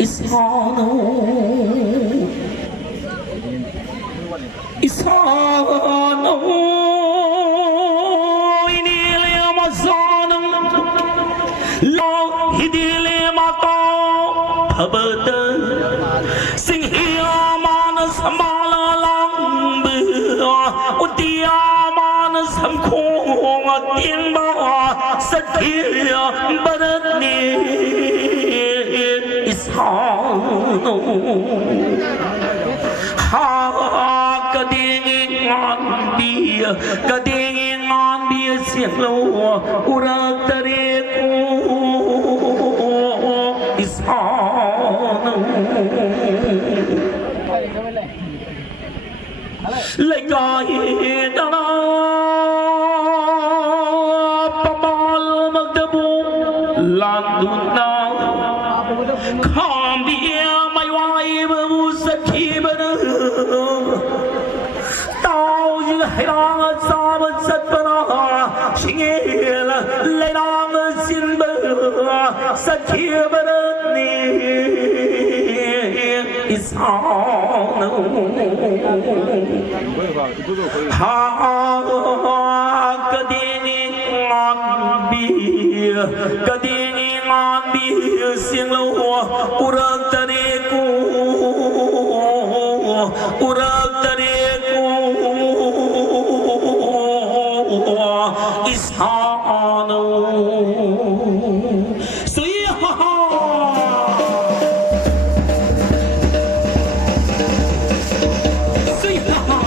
이사노 이니레 마사는 라 히디레 마타 바바다 싱히야만 삼발랑 우디야만 삼콩 띵바 사티야 바르니 이사노 kadingin ngon bia siang lo urak tareku isano legai dana pamal magdabu landuna kham bia mai wai bu sakhi bana海浪咱们怎么了？心也了，来浪心不了，三天不了你一场呢。哈，个电影安比，个电影安比，心了我，我让他的过，我让他的。Isano Suyaha Suyaha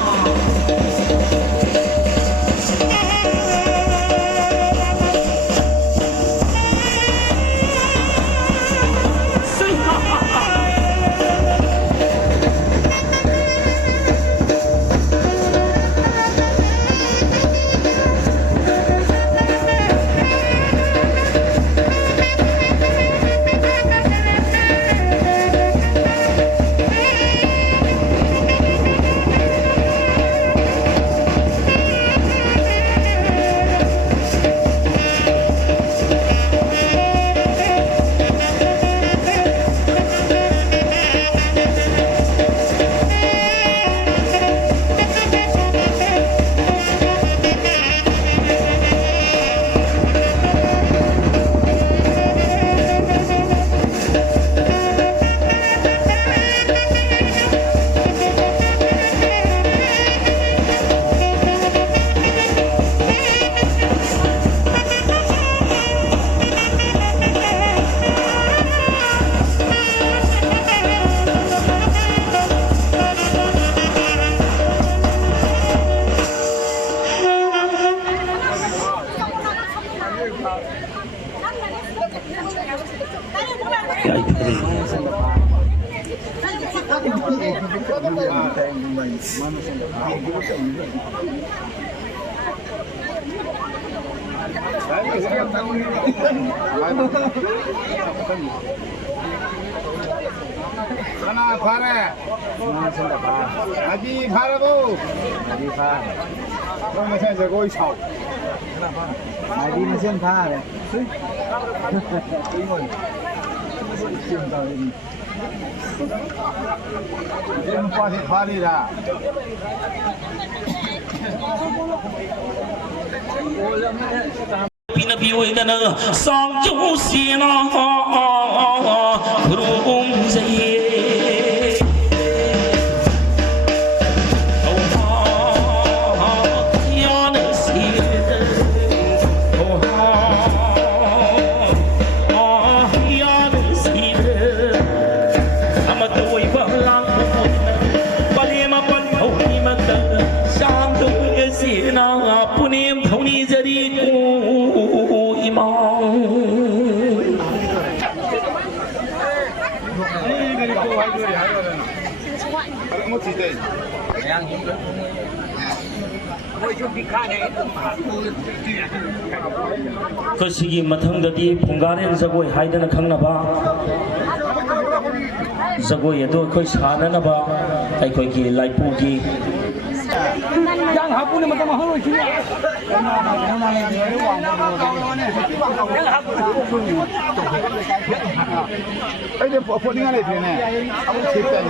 Mana phare? Aji phare bu. Aji phare. Không mà xem giờ coi sầu. Ai đi mà xem phare. Em qua thì phá đi ra. Pina piuôi na na sang chu si na rum zai. 그 시기 마탕다디 봉가렌 자고이 하이드나 강나바 자고이도 그 사나나바 아이코기 라이푸기 양好不那么这么好去啊！哎，这破你看那天呢，他们去带你。